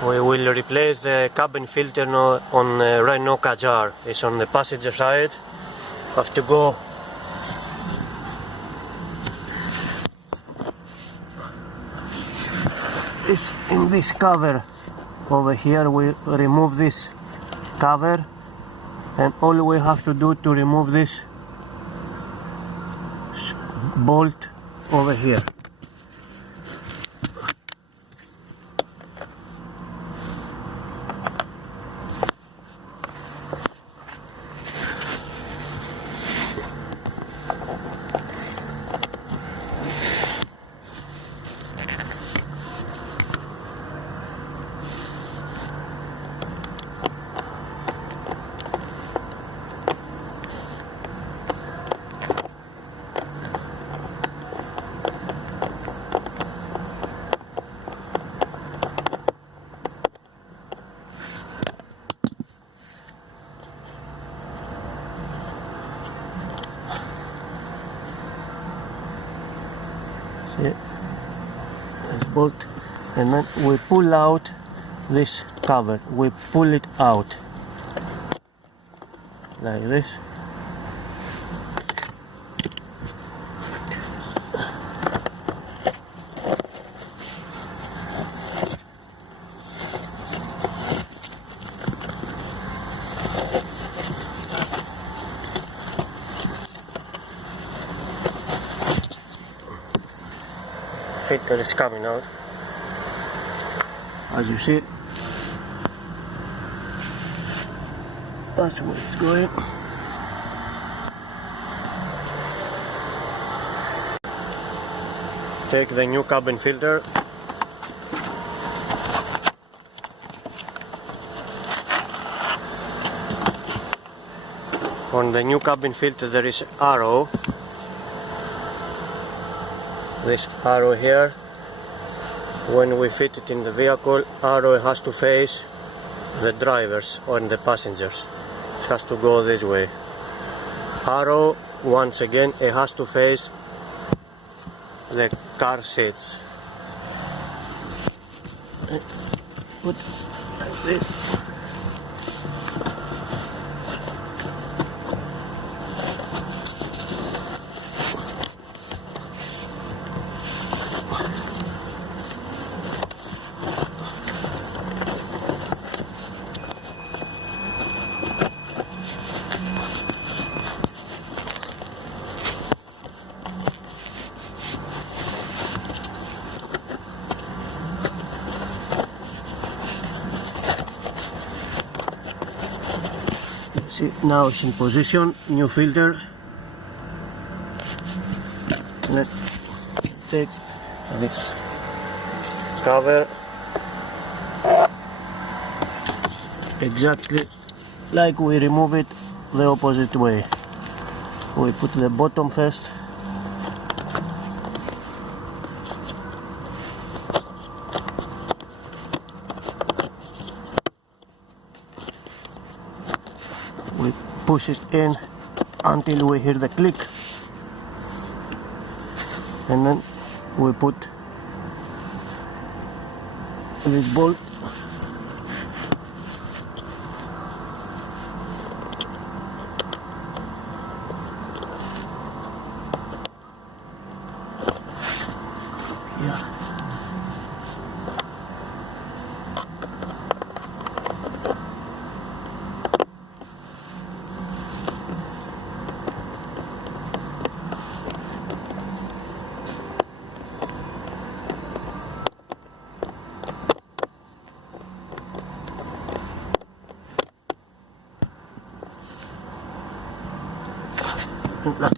We will replace the cabin filter on Renault Kadgar. It's on the passenger side. Have to go is in this cover over here. We remove this cover, and all we have to do to remove this bolt over here. See, this bolt, and then we pull out this cover. We pull it out like this. Filter is coming out, as you see. That's where it's going. Take the new cabin filter. On the new cabin filter there is arrow. This arrow here, when we fit it in the vehicle, arrow has to face the drivers or the passengers. It has to go this way. Arrow, once again, it has to face the car seats. Put like this. See, now it's in position. New filter. Let's take this cover exactly like we remove it the opposite way. We put the bottom first. We push it in until we hear the click, and then we put this bolt. Yeah. Like